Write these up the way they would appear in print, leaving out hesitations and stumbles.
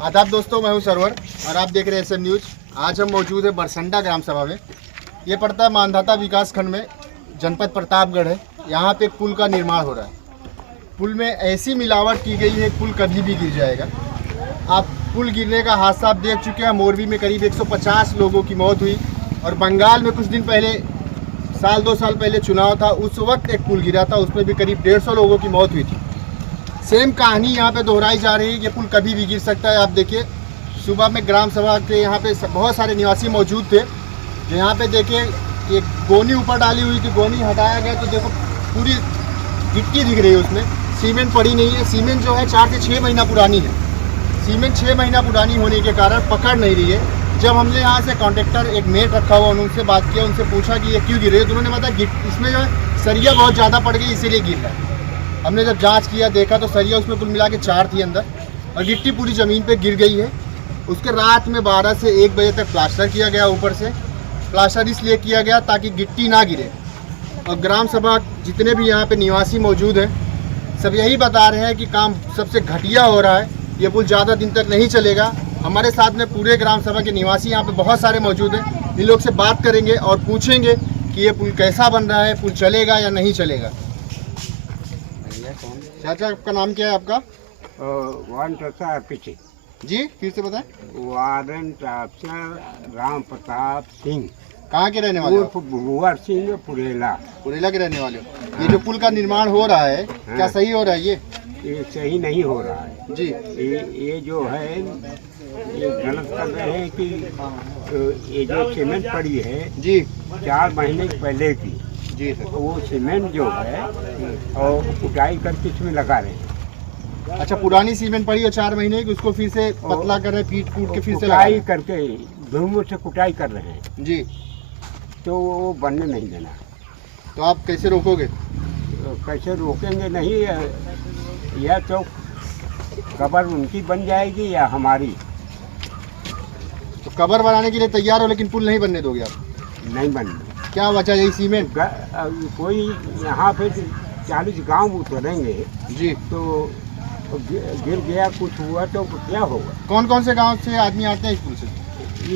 आदाब दोस्तों, मैं हूं सरवर और आप देख रहे हैं SM न्यूज़। आज हम मौजूद है बरसंडा ग्राम सभा में। ये पड़ता है मानधाता विकास खंड में, जनपद प्रतापगढ़ है। यहाँ पे एक पुल का निर्माण हो रहा है। पुल में ऐसी मिलावट की गई है, पुल कभी भी गिर जाएगा। आप पुल गिरने का हादसा आप देख चुके हैं। मोरबी में करीब 150 लोगों की मौत हुई और बंगाल में कुछ दिन पहले, साल 2 साल पहले चुनाव था, उस वक्त एक पुल गिरा था, उसमें भी करीब 150 लोगों की मौत हुई थी। सेम कहानी यहाँ पे दोहराई जा रही है। ये पुल कभी भी गिर सकता है। आप देखिए, सुबह में ग्राम सभा के यहाँ पे बहुत सारे निवासी मौजूद थे, जो यहाँ पे देखिए एक गोनी ऊपर डाली हुई थी, गोनी हटाया गया तो देखो पूरी गिट्टी दिख रही है, उसमें सीमेंट पड़ी नहीं है। सीमेंट जो है 4 से 6 महीना पुरानी है। सीमेंट 6 महीना पुरानी होने के कारण पकड़ नहीं रही है। जब हमने यहाँ से कॉन्ट्रैक्टर एक मेट रखा हुआ, उनसे बात किया, उनसे पूछा कि ये क्यों गिर रही है, तो उन्होंने बताया इसमें जो है सरिया बहुत ज़्यादा पड़ गई, इसीलिए गिर रहा है। हमने जब जांच किया, देखा तो सरिया उसमें कुल मिला के 4 थी अंदर और गिट्टी पूरी ज़मीन पे गिर गई है। उसके रात में 12 से 1 बजे तक प्लास्टर किया गया। ऊपर से प्लास्टर इसलिए किया गया ताकि गिट्टी ना गिरे। और ग्राम सभा जितने भी यहाँ पे निवासी मौजूद हैं, सब यही बता रहे हैं कि काम सबसे घटिया हो रहा है। ये पुल ज़्यादा दिन तक नहीं चलेगा। हमारे साथ में पूरे ग्राम सभा के निवासी यहाँ पे बहुत सारे मौजूद हैं। इन लोग से बात करेंगे और पूछेंगे कि ये पुल कैसा बन रहा है, पुल चलेगा या नहीं चलेगा। चाचा, आपका नाम क्या है? आपका वारन पीछे जी, फिर से बताएं। वारन राम प्रताप सिंह, कहाँ के रहने वाले हो? भुवर सिंह पुरेला पुरेला के रहने वाले हो। ये जो पुल का निर्माण हो रहा है, क्या सही हो रहा है? ये सही नहीं हो रहा है जी। ये जो है, ये गलत कर रहे हैं कि ये जो सीमेंट पड़ी है जी 4 महीने पहले की, जी सर। वो सीमेंट जो है और कुटाई करके इसमें लगा रहे हैं। अच्छा, पुरानी सीमेंट पड़ी है 4 महीने की, उसको फिर से पतला कर रहे हैं, पीट कूट के फिर से लगा कुटाई करके धूम से कुटाई कर रहे हैं जी। तो वो बनने नहीं देना। तो आप कैसे रोकोगे? कैसे रोकेंगे? नहीं, या तो कब्र उनकी बन जाएगी या हमारी। तो कबर बनाने के लिए तैयार हो, लेकिन पुल नहीं बनने दोगे आप? नहीं बननी। क्या वजह? यही सीमेंट? कोई यहाँ पे 40 गांव उतरेंगे जी। तो गिर गया, कुछ हुआ तो क्या होगा? कौन कौन से गांव से आदमी आते हैं इस पुल से?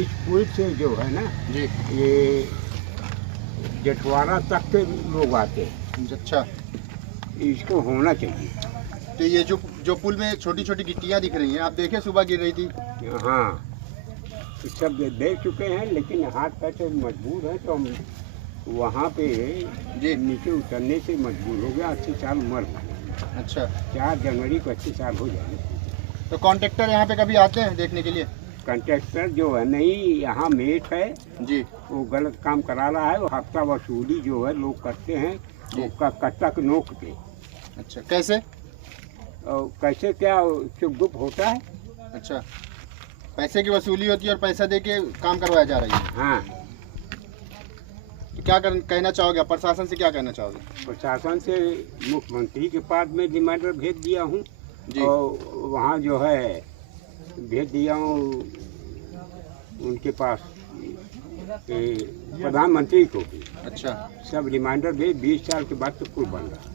इस पुल से जो है ना जी। ये जटवाड़ा तक के लोग आते हैं। अच्छा, इसको होना चाहिए। तो ये जो पुल में छोटी छोटी गिट्टियाँ दिख रही हैं, आप देखे सुबह गिर रही थी। हाँ, सब देख चुके हैं, लेकिन हाथ पैर से मजबूर है तो हम वहाँ पे जी नीचे उतरने से मजबूर हो गया। 80 साल उम्र है। अच्छा, 4 जनवरी को 80 साल हो जाएंगे। तो कॉन्ट्रैक्टर यहाँ पे कभी आते हैं देखने के लिए? कंट्रैक्टर जो है नहीं, यहाँ मेट है जी। वो गलत काम करा रहा है। वो हफ्ता वसूली जो है लोग करते हैं, वो कट्टा नोक के। अच्छा, कैसे? और कैसे क्या चुप गुप होता है। अच्छा, पैसे की वसूली होती है और पैसा दे के काम करवाया जा रही है। हाँ, तो क्या कहना चाहोगे? प्रशासन से क्या कहना चाहोगे? प्रशासन से मुख्यमंत्री के पास में रिमाइंडर भेज दिया हूँ जी। और वहाँ जो है भेज दिया हूँ उनके पास, प्रधानमंत्री को भी। अच्छा। सब रिमाइंडर भेज। 20 साल के बाद तो पुल बन रहा है।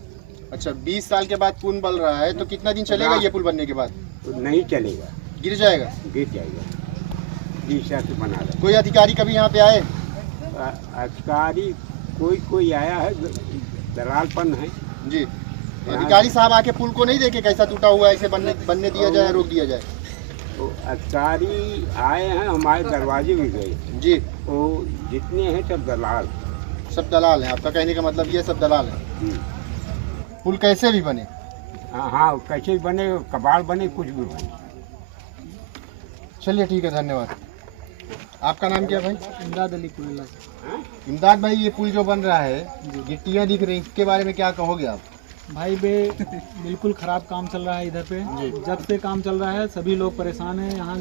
अच्छा, 20 साल के बाद पुल बन रहा है, तो कितना दिन चलेगा ये पुल बनने के बाद? तो नहीं चलेगा, गिर जाएगा? गिर जाएगा। 20 साल से बना रहा। कोई अधिकारी कभी यहाँ पे आए? अधिकारी कोई आया है, दलालपन है जी। तो अधिकारी साहब आके पुल को नहीं देखे कैसा टूटा हुआ है, इसे बनने दिया जाए, रोक दिया जाए? तो अधिकारी आए हैं, हमारे दरवाजे भी गए जी। वो जितने हैं सब दलाल। सब दलाल हैं? आपका कहने का मतलब ये सब दलाल हैं। पुल कैसे भी बने? हाँ, कैसे भी बने, कबाड़ बने, कुछ भी बने। चलिए ठीक है, धन्यवाद। आपका नाम क्या भाई? इमदाद अली पुरेला। इमदाद भाई, ये पुल जो बन रहा है, गिट्टियाँ दिख रही, इसके बारे में क्या कहोगे आप? भाई बिल्कुल ख़राब काम चल रहा है इधर पे। जब से काम चल रहा है सभी लोग परेशान हैं। यहाँ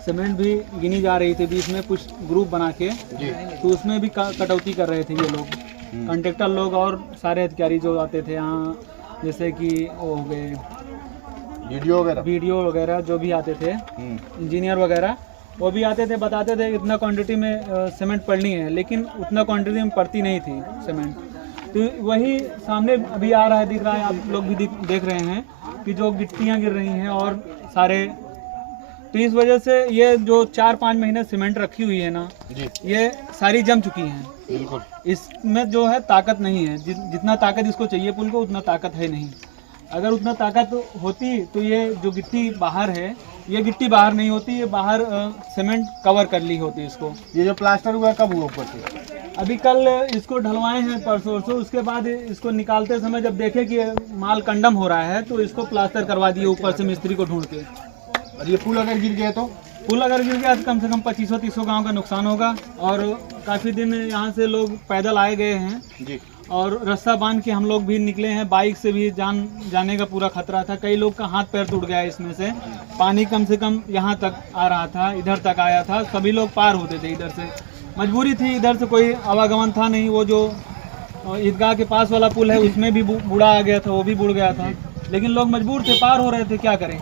सीमेंट भी गिनी जा रही थी बीच में, कुछ ग्रुप बना के जी। तो उसमें भी कटौती कर रहे थे ये लोग, कॉन्ट्रैक्टर लोग और सारे अधिकारी जो आते थे यहाँ, जैसे कि वो हो गए वीडियो वगैरह जो भी आते थे, इंजीनियर वगैरह, वो भी आते थे, बताते थे इतना क्वांटिटी में सीमेंट पड़नी है, लेकिन उतना क्वांटिटी में पड़ती नहीं थी सीमेंट। तो वही सामने अभी आ रहा है, दिख रहा है, आप लोग भी देख रहे हैं कि जो गिट्टियाँ गिर रही हैं और सारे तो इस वजह से ये जो 4-5 महीने सीमेंट रखी हुई है ना, जी ये सारी जम चुकी हैं। बिल्कुल। इसमें जो है ताकत नहीं है, जितना ताकत इसको चाहिए पुल को उतना ताकत है नहीं। अगर उतना ताकत होती तो ये जो गिट्टी बाहर है, ये गिट्टी बाहर नहीं होती, ये बाहर सीमेंट कवर कर ली होती इसको। ये जो प्लास्टर हुआ है कब हुआ ऊपर से? अभी कल इसको ढलवाए हैं, परसों। उसके बाद इसको निकालते समय जब देखे कि माल कंडम हो रहा है तो इसको प्लास्टर करवा दिए ऊपर से मिस्त्री को ढूंढ के। और ये पुल अगर गिर गया तो? पुल अगर गिर गया तो कम से कम 2500-300 गांव का नुकसान होगा। और काफ़ी दिन यहाँ से लोग पैदल आए गए हैं जी। और रास्ता बांध के हम लोग भी निकले हैं, बाइक से भी जाने का पूरा खतरा था। कई लोग का हाथ पैर टूट गया इसमें से। पानी कम से कम यहाँ तक आ रहा था, इधर तक आया था, सभी लोग पार होते थे इधर से। मजबूरी थी, इधर से कोई आवागमन था नहीं। वो जो ईदगाह के पास वाला पुल है उसमें भी बूढ़ा आ गया था, वो भी बुड़ गया था, लेकिन लोग मजबूर थे, पार हो रहे थे, क्या करें।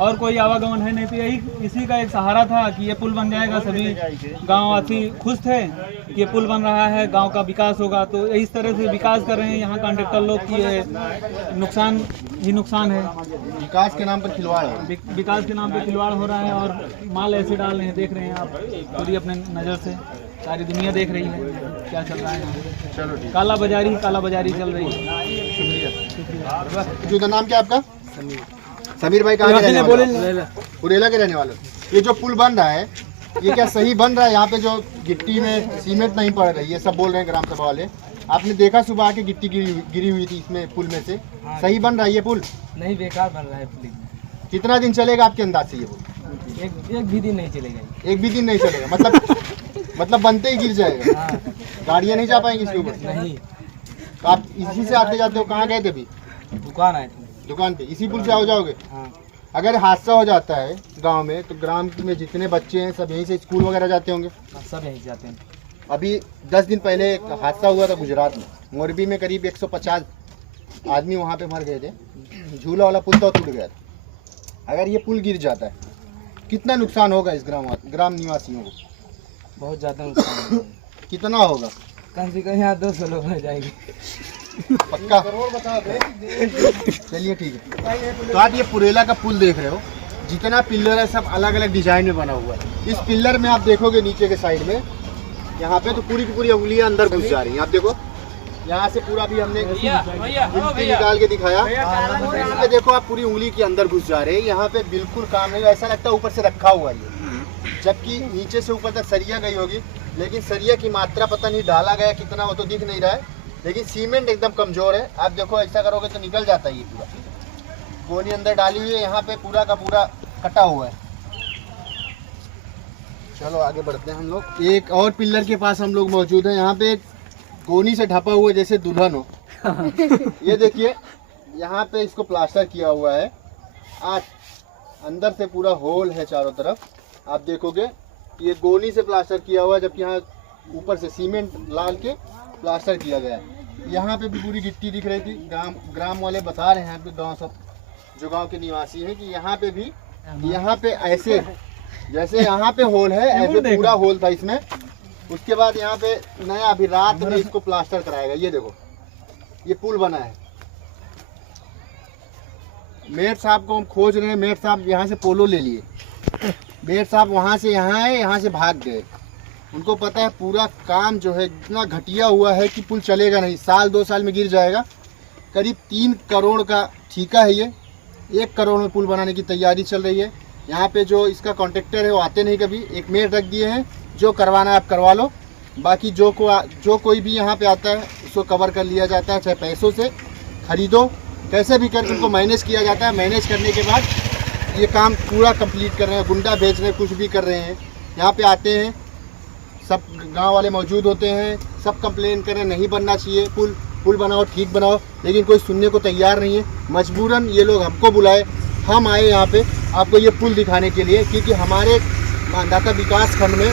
और कोई आवागमन है नहीं, तो यही इसी का एक सहारा था कि ये पुल बन जाएगा। सभी गांववासी खुश थे कि ये पुल बन रहा है, गांव का विकास होगा। तो इस तरह से विकास कर रहे हैं यहाँ कॉन्ट्रैक्टर लोग की, ये नुकसान ही नुकसान है। विकास के नाम पर खिलवाड़ है। विकास के नाम पे खिलवाड़ हो रहा है और माल ऐसे डाल रहे हैं, देख रहे हैं आप पूरी अपने नज़र से, सारी दुनिया देख रही है क्या चल रहा है यहाँ। चलो ठीक। काला बाजारी चल रही है। शुक्रिया। जो नाम क्या आपका? समीर भाई कहाँ के रहने वाले हो? पुरेला के रहने वाले हो। ये जो पुल बन रहा है ये क्या सही बन रहा है? यहाँ पे जो गिट्टी में सीमेंट नहीं पड़ रही है, सब बोल रहे हैं ग्राम सभा वाले। आपने देखा सुबह आके गिट्टी गिरी हुई थी इसमें पुल में से। सही बन रहा है ये पुल? नहीं, बेकार बन रहा है पुल। कितना दिन चलेगा आपके अंदाज से ये पुल? एक भी दिन नहीं चलेगा। एक भी दिन नहीं चलेगा? मतलब बनते ही गिर जाएगा। गाड़ियाँ नहीं जा पाएंगी इसके ऊपर? नहीं। तो आप इसी से आते जाते हो? कहाँ गए थे अभी? दुकान आए थे। दुकान पे इसी पुल से आओ जाओगे? हाँ। अगर हादसा हो जाता है गांव में तो ग्राम में जितने बच्चे हैं सब यहीं से स्कूल वगैरह जाते होंगे? सब यहीं जाते हैं। अभी 10 दिन पहले एक हादसा हुआ था गुजरात में, मोरबी में करीब 150 आदमी वहां पे मर गए थे। झूला वाला पुल तो टूट गया था। अगर ये पुल गिर जाता है कितना नुकसान होगा इस ग्राम निवासियों को? बहुत ज़्यादा नुकसान। कितना होगा? कम से कम यहाँ 200 लोग रह जाएंगे। पक्का? चलिए ठीक है। तो आप ये पुरेला का पुल देख रहे हो, जितना पिल्लर है सब अलग अलग डिजाइन में बना हुआ है। इस पिल्लर में आप देखोगे नीचे के साइड में यहाँ पे तो पूरी की पूरी उंगलियां अंदर घुस जा रही हैं। आप देखो यहाँ से पूरा भी हमने गिनती निकाल के दिखाया। यहाँ पे देखो आप पूरी उंगली के अंदर घुस जा रहे हैं। यहाँ पे बिल्कुल काम नहीं, ऐसा लगता है ऊपर से रखा हुआ है, जबकि नीचे से ऊपर तक सरिया गई होगी, लेकिन सरिया की मात्रा पता नहीं डाला गया कितना, वो तो दिख नहीं रहा है। लेकिन सीमेंट एकदम कमजोर है। आप देखो ऐसा करोगे तो निकल जाता है ये पूरा। गोनी अंदर डाली हुई है, यहाँ पे पूरा का पूरा कटा हुआ है। चलो आगे बढ़ते हैं हम लोग। एक और पिल्लर के पास हम लोग मौजूद हैं। यहाँ पे एक गोनी से ढपा हुआ जैसे दुल्हन हो। ये देखिए यहाँ पे इसको प्लास्टर किया हुआ है। आज अंदर से पूरा होल है चारों तरफ। आप देखोगे ये गोनी से प्लास्टर किया हुआ है, जबकि यहाँ ऊपर से सीमेंट डाल के प्लास्टर किया गया है। यहाँ पे भी पूरी गिट्टी दिख रही थी। ग्राम वाले बता रहे हैं यहाँ पे, गाँव सब जो गांव के निवासी हैं कि यहाँ पे भी, यहाँ पे ऐसे जैसे यहाँ पे होल है ऐसे पूरा होल था इसमें। उसके बाद यहाँ पे नया अभी रात में इसको प्लास्टर कराएगा। ये देखो ये पुल बना है। मेयर साहब को हम खोज रहे हैं। मेयर साहब यहाँ से पोलो ले लिए। मेयर साहब वहाँ से यहाँ आए, यहाँ से भाग गए। उनको पता है पूरा काम जो है इतना घटिया हुआ है कि पुल चलेगा नहीं, 1-2 साल में गिर जाएगा। करीब 3 करोड़ का ठेका है ये। 1 करोड़ में पुल बनाने की तैयारी चल रही है। यहाँ पे जो इसका कॉन्ट्रैक्टर है वो आते नहीं कभी। एक मेयर रख दिए हैं, जो करवाना है आप करवा लो। बाकी जो कोई भी यहाँ पे आता है उसको कवर कर लिया जाता है, चाहे पैसों से खरीदो, कैसे भी करके उनको मैनेज किया जाता है। मैनेज करने के बाद ये काम पूरा कंप्लीट कर रहे हैं। गुंडा भेज रहे हैं, कुछ भी कर रहे हैं। यहाँ पे आते हैं, सब गांव वाले मौजूद होते हैं, सब कंप्लेन कर रहे हैं नहीं बनना चाहिए पुल बनाओ, ठीक बनाओ, लेकिन कोई सुनने को तैयार नहीं है। मजबूरन ये लोग हमको बुलाए, हम आए यहाँ पे आपको ये पुल दिखाने के लिए, क्योंकि हमारे मानदाता विकास खंड में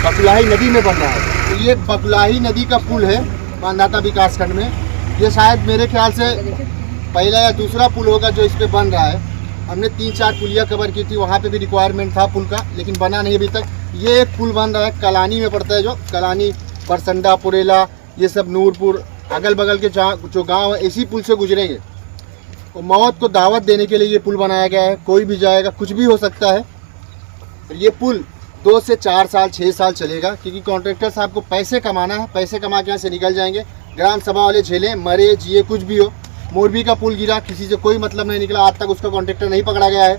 बकुलाही नदी में बन रहा है। तो ये बकुलाही नदी का पुल है मानदाता विकास खंड में। ये शायद मेरे ख्याल से पहला या दूसरा पुल होगा जो इस पर बन रहा है। हमने 3-4 पुलिया कवर की थी, वहाँ पे भी रिक्वायरमेंट था पुल का, लेकिन बना नहीं अभी तक। ये एक पुल बन रहा है, कलानी में पड़ता है, जो कलानी, बरसंडा, पुरेला, ये सब नूरपुर, अगल बगल के जो गांव है इसी पुल से गुजरेंगे। तो मौत को दावत देने के लिए ये पुल बनाया गया है। कोई भी जाएगा, कुछ भी हो सकता है, तो ये पुल 2 से 4 साल 6 साल चलेगा, क्योंकि कॉन्ट्रैक्टर साहब को पैसे कमाना है, पैसे कमा के यहाँ से निकल जाएंगे। ग्राम सभा वाले झेलें, मरे जिए कुछ भी हो। मोरबी का पुल गिरा, किसी से कोई मतलब नहीं निकला, आज तक उसका कॉन्ट्रैक्टर नहीं पकड़ा गया है।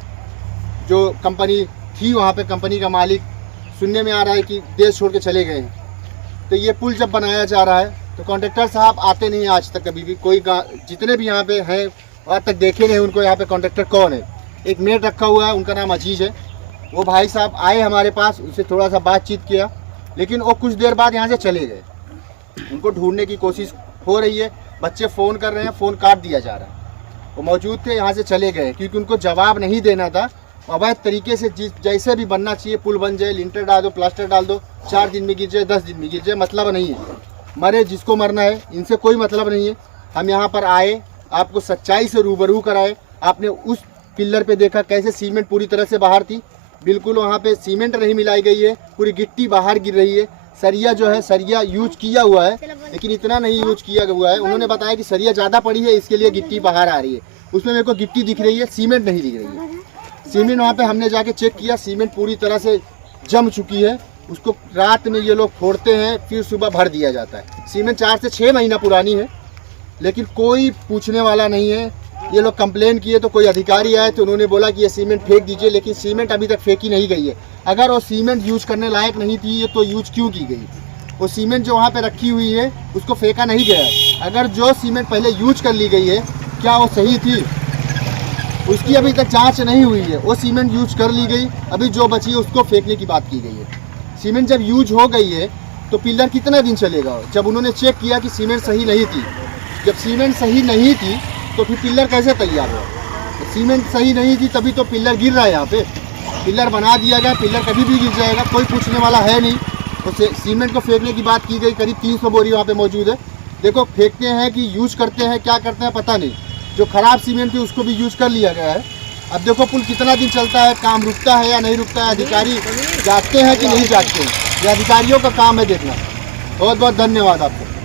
जो कंपनी थी वहाँ पे, कंपनी का मालिक सुनने में आ रहा है कि देश छोड़ के चले गए हैं। तो ये पुल जब बनाया जा रहा है तो कॉन्ट्रैक्टर साहब आते नहीं हैं आज तक कभी भी। कोई जितने भी यहाँ पे हैं आज तक देखे नहीं उनको यहाँ पे कॉन्ट्रैक्टर कौन है। एक मेट रखा हुआ है, उनका नाम अजीज है। वो भाई साहब आए हमारे पास, उससे थोड़ा सा बातचीत किया, लेकिन वो कुछ देर बाद यहाँ से चले गए। उनको ढूंढने की कोशिश हो रही है, बच्चे फ़ोन कर रहे हैं, फ़ोन काट दिया जा रहा है। वो मौजूद थे, यहाँ से चले गए, क्योंकि उनको जवाब नहीं देना था। अवैध तरीके से जैसे भी बनना चाहिए, पुल बन जाए, लिंटर डाल दो, प्लास्टर डाल दो, 4 दिन में गिर जाए, 10 दिन में गिर जाए, मतलब नहीं है। मरे जिसको मरना है, इनसे कोई मतलब नहीं है। हम यहाँ पर आए, आपको सच्चाई से रूबरू कराए। आपने उस पिल्लर पे देखा कैसे सीमेंट पूरी तरह से बाहर थी, बिल्कुल वहाँ पे सीमेंट नहीं मिलाई गई है, पूरी गिट्टी बाहर गिर रही है। सरिया जो है, सरिया यूज किया हुआ है, लेकिन इतना नहीं यूज किया हुआ है। उन्होंने बताया कि सरिया ज़्यादा पड़ी है, इसके लिए गिट्टी बाहर आ रही है। उसमें मेरे को गिट्टी दिख रही है, सीमेंट नहीं दिख रही है। सीमेंट वहाँ पे हमने जाके चेक किया, सीमेंट पूरी तरह से जम चुकी है। उसको रात में ये लोग फोड़ते हैं, फिर सुबह भर दिया जाता है। सीमेंट 4 से 6 महीना पुरानी है, लेकिन कोई पूछने वाला नहीं है। ये लोग कंप्लेन किए तो कोई अधिकारी आए तो उन्होंने बोला कि ये सीमेंट फेंक दीजिए, लेकिन सीमेंट अभी तक फेंकी नहीं गई है। अगर वो सीमेंट यूज करने लायक नहीं थी तो यूज क्यों की गई? वो सीमेंट जो वहाँ पे रखी हुई है उसको फेंका नहीं गया। अगर जो सीमेंट पहले यूज कर ली गई है, क्या वो सही थी? उसकी अभी तक जांच नहीं हुई है। वो सीमेंट यूज कर ली गई, अभी जो बची है उसको फेंकने की बात की गई है। सीमेंट जब यूज हो गई है तो पिलर कितना दिन चलेगा? जब उन्होंने चेक किया कि सीमेंट सही नहीं थी, जब सीमेंट सही नहीं थी तो फिर पिलर कैसे तैयार हुआ? तो सीमेंट सही नहीं थी तभी तो पिलर गिर रहा है। यहाँ पे पिलर बना दिया गया, पिलर कभी भी गिर जाएगा, कोई पूछने वाला है नहीं। तो सीमेंट को फेंकने की बात की गई, करीब 300 बोरी वहाँ पे मौजूद है। देखो फेंकते हैं कि यूज करते हैं, क्या करते हैं पता नहीं। जो खराब सीमेंट थी उसको भी यूज कर लिया गया है। अब देखो पुल कितना दिन चलता है, काम रुकता है या नहीं रुकता है, अधिकारी जागते हैं कि नहीं जागते हैं, ये अधिकारियों का काम है देखना। बहुत बहुत धन्यवाद आपको।